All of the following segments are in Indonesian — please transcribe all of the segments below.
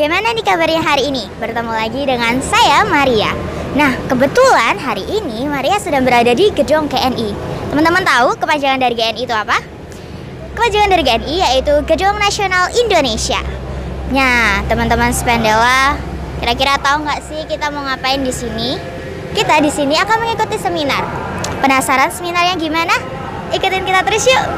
Bagaimana nih kabarnya hari ini? Bertemu lagi dengan saya, Maria. Nah, kebetulan hari ini Maria sedang berada di gedung GNI. Teman-teman tahu kepanjangan dari GNI itu apa? Kepanjangan dari GNI yaitu Gedung Nasional Indonesia. Nah, teman-teman Spendela, kira-kira tahu nggak sih kita mau ngapain di sini? Kita di sini akan mengikuti seminar. Penasaran seminarnya gimana? Ikutin kita terus yuk!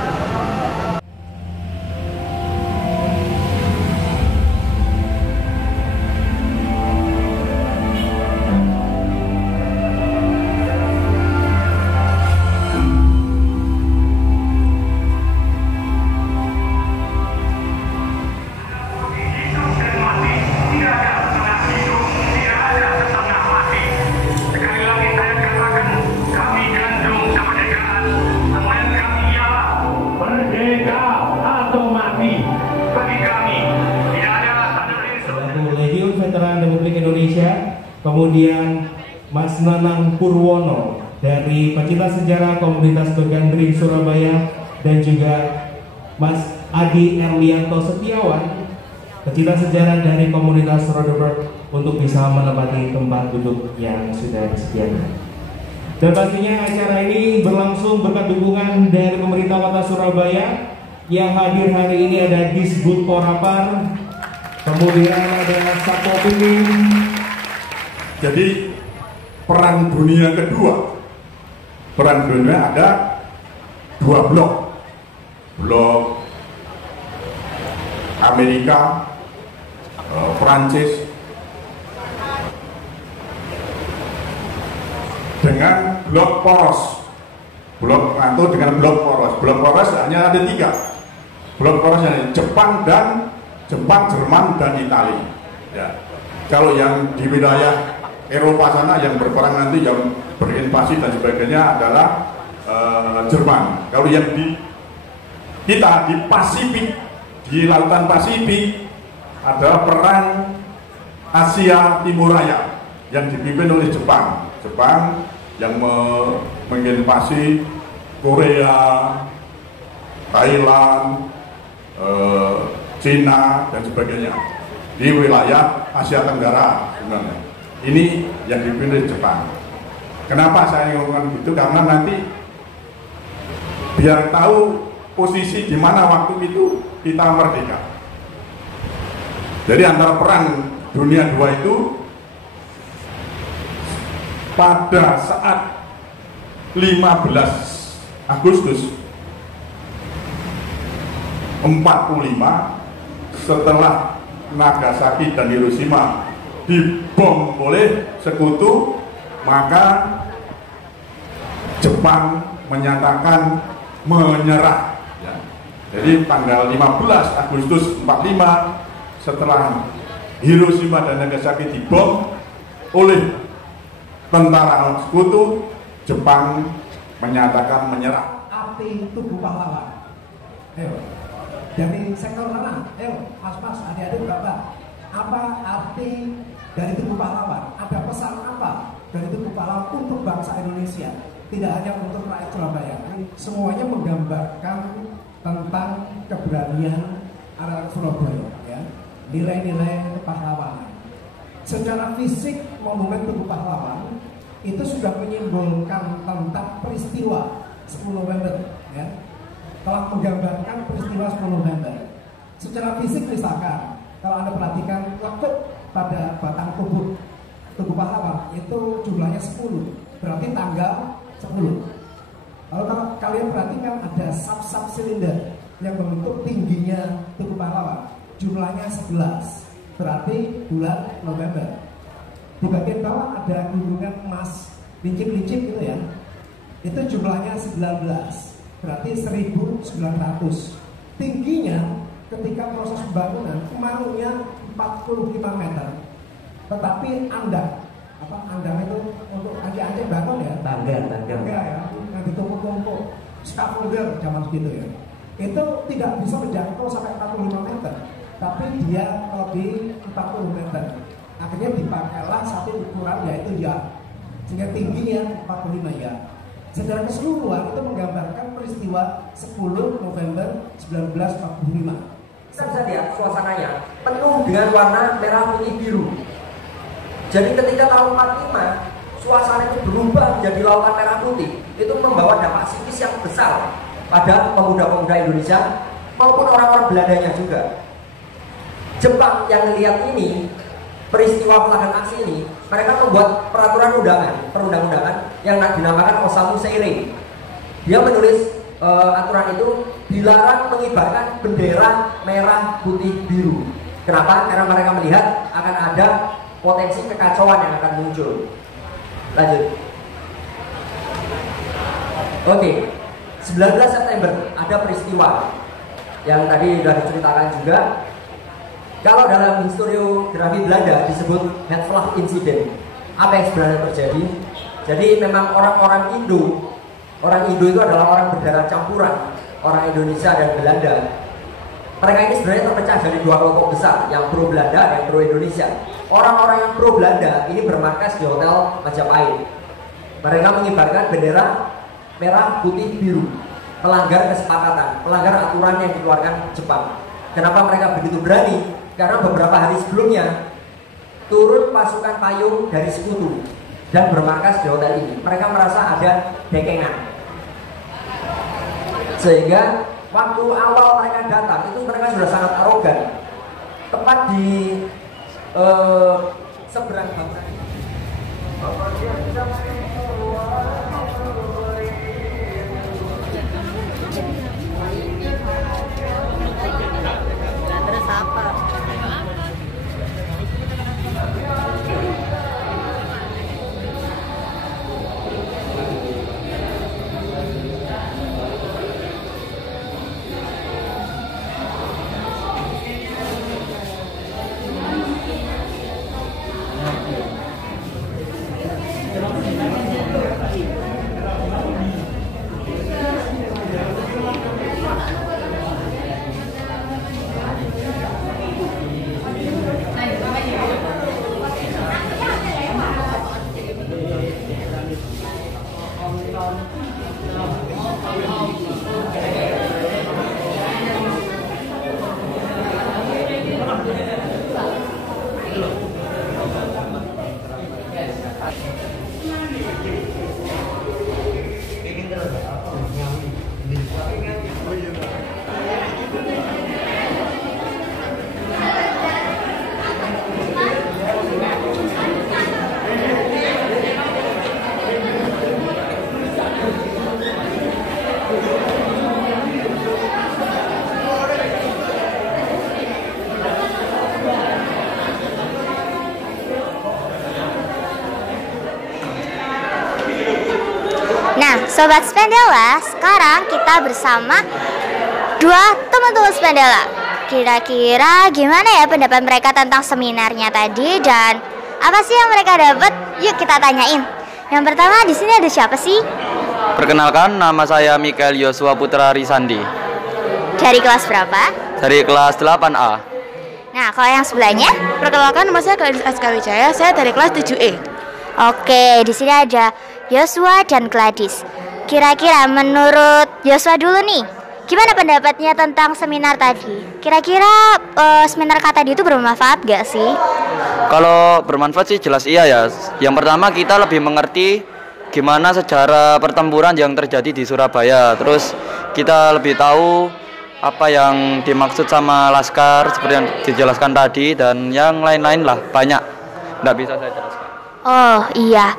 Kemudian Mas Nanang Purwono dari Pecinta Sejarah Komunitas Begandring Surabaya, dan juga Mas Adi Erlianto Setiawan, Pecinta Sejarah dari Komunitas Rodeberg, untuk bisa menempati tempat duduk yang sudah disediakan. Dan pastinya acara ini berlangsung berkat dukungan dari pemerintah Kota Surabaya. Yang hadir hari ini ada Disbud Porapar, kemudian ada Satpol PP. Jadi Perang Dunia Kedua, Perang Dunia ada dua blok, blok Amerika, Prancis, dengan blok poros, blok NATO dengan blok poros. Blok poros hanya ada tiga, blok poros hanya Jepang, Jerman dan Italia. Ya. Kalau yang di wilayah Eropa sana yang berperang nanti, yang berinvasi dan sebagainya adalah Jerman. Kalau yang kita di Pasifik, di Lautan Pasifik, adalah perang Asia Timur Raya yang dipimpin oleh Jepang. Jepang yang menginvasi Korea, Thailand, Cina dan sebagainya di wilayah Asia Tenggara sebenarnya. Ini yang dipilih Jepang. Kenapa saya ngomong gitu? Karena nanti biar tahu posisi di mana waktu itu kita merdeka. Jadi antara Perang Dunia II itu pada saat 15 Agustus 45, setelah Nagasaki dan Hiroshima dibom oleh sekutu, maka Jepang menyatakan menyerah. Ya. Jadi tanggal 15 Agustus 45, setelah Hiroshima dan Nagasaki dibom oleh tentara sekutu, Jepang menyatakan menyerah. Arti tubuh pahlawan. Ayo, dari sektor mana? Ayo, mas-mas, adik-adik, bapak. Apa arti dari tubuh pahlawan? Ada pesan apa dari tubuh pahlawan untuk bangsa Indonesia? Tidak hanya untuk rakyat Surabaya. Semuanya menggambarkan tentang keberanian anak Surabaya, ya. Nilai-nilai pahlawanan. Secara fisik, monumen tubuh pahlawan itu sudah menyimbolkan tentang peristiwa 10 November, ya. Telah menggambarkan peristiwa 10 November. Secara fisik misalkan, kalau Anda perhatikan lekuk pada batang tubuh pahlawan itu jumlahnya 10, berarti tanggal 10. Lalu kalau kalian perhatikan ada sub silinder yang membentuk tingginya tubuh pahlawan, jumlahnya 11, berarti bulan November. Di bagian bawah ada gunungan emas lincip-lincip gitu ya, itu jumlahnya 19, berarti 1900. Tingginya ketika proses pembangunan kemarunya 45 meter, tetapi andang itu untuk anjing-anjing bangun ya, tangga ya, yang ditumpuk-tumpuk scaffolder zaman segitu ya, itu tidak bisa menjangkau sampai 45 meter, tapi dia lebih 40 meter. Akhirnya dipakailah satu ukuran, yaitu ya, sehingga tingginya 45 ya. Secara keseluruhan itu menggambarkan peristiwa 10 November 1945. Kita bisa lihat suasananya penuh dengan warna merah putih biru. Jadi ketika tahun 45 suasana itu berubah menjadi lautan merah putih, itu membawa dampak psikis yang besar pada pemuda-pemuda Indonesia maupun orang-orang Belandanya juga. Jepang yang melihat ini, peristiwa pelanggaran aksi ini, mereka membuat perundang-undangan yang dinamakan Osamu Seirei. Dia menulis aturan itu dilarang mengibarkan bendera merah putih biru. Kenapa? Karena mereka melihat akan ada potensi kekacauan yang akan muncul. Lanjut. Oke, 19 September ada peristiwa yang tadi sudah diceritakan juga. Kalau dalam historiografi Belanda disebut Hetvlag Incident. Apa yang sebenarnya terjadi? Jadi memang orang Indo itu adalah orang berdarah campuran, orang Indonesia dan Belanda. Mereka ini sebenarnya terpecah dari dua kelompok besar, yang pro Belanda dan pro Indonesia. Orang-orang yang pro Belanda ini bermarkas di Hotel Majapahit. Mereka mengibarkan bendera merah putih biru, melanggar kesepakatan, melanggar aturan yang dikeluarkan Jepang. Kenapa mereka begitu berani? Karena beberapa hari sebelumnya turun pasukan payung dari Sekutu dan bermarkas di hotel ini. Mereka merasa ada dekengan, sehingga waktu awal mereka datang itu mereka sudah sangat arogan. Tepat di seberang bangunan ini. Terus apa? Nah, Sobat Spendela, sekarang kita bersama dua teman-teman Spendela. Kira-kira gimana ya pendapat mereka tentang seminarnya tadi dan apa sih yang mereka dapat? Yuk kita tanyain. Yang pertama di sini ada siapa sih? Perkenalkan, nama saya Mikael Yosua Putra Risandi. Dari kelas berapa? Dari kelas 8A. Nah, kalau yang sebelahnya? Perkenalkan, nama saya Gladys Aska Wijaya, saya dari kelas 7E. Oke, di sini ada Yosua dan Gladys. Kira-kira menurut Yosua dulu nih, gimana pendapatnya tentang seminar tadi? Kira-kira seminar tadi itu bermanfaat gak sih? Kalau bermanfaat sih jelas iya ya. Yang pertama kita lebih mengerti gimana sejarah pertempuran yang terjadi di Surabaya. Terus kita lebih tahu apa yang dimaksud sama Laskar seperti yang dijelaskan tadi dan yang lain-lain lah, banyak. Nggak bisa saya jelaskan. Oh iya,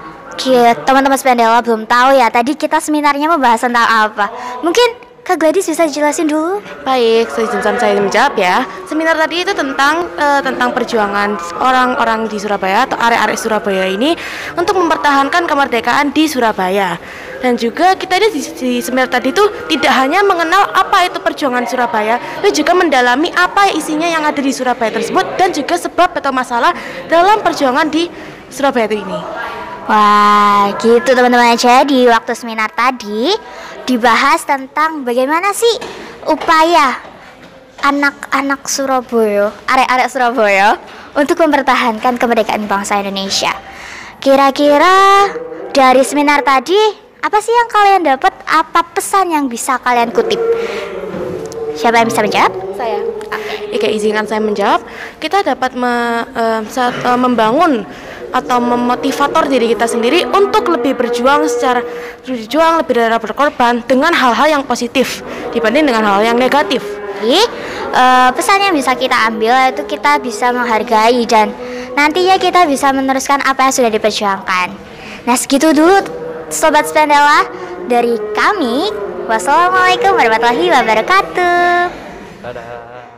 teman-teman Spendela belum tahu ya, tadi kita seminarnya membahas tentang apa. Mungkin Kak Gladys bisa jelasin dulu? Baik, seizin saya menjawab ya. Seminar tadi itu tentang perjuangan orang-orang di Surabaya atau arek-arek Surabaya ini untuk mempertahankan kemerdekaan di Surabaya. Dan juga kita di seminar tadi itu tidak hanya mengenal apa itu perjuangan Surabaya, tapi juga mendalami apa isinya yang ada di Surabaya tersebut dan juga sebab atau masalah dalam perjuangan di Surabaya ini. Wah, gitu teman-teman. Jadi waktu seminar tadi dibahas tentang bagaimana sih upaya anak-anak Surabaya, arek-arek Surabaya untuk mempertahankan kemerdekaan bangsa Indonesia. Kira-kira dari seminar tadi apa sih yang kalian dapat? Apa pesan yang bisa kalian kutip? Siapa yang bisa menjawab? Saya. Oke, izinkan saya menjawab. Kita dapat membangun atau memotivator diri kita sendiri untuk lebih berjuang lebih dari berkorban dengan hal-hal yang positif dibanding dengan hal yang negatif. Jadi, pesan yang bisa kita ambil itu kita bisa menghargai dan nantinya kita bisa meneruskan apa yang sudah diperjuangkan. Nah, segitu dulu Sobat Spendela dari kami. Wassalamualaikum warahmatullahi wabarakatuh. Dadah.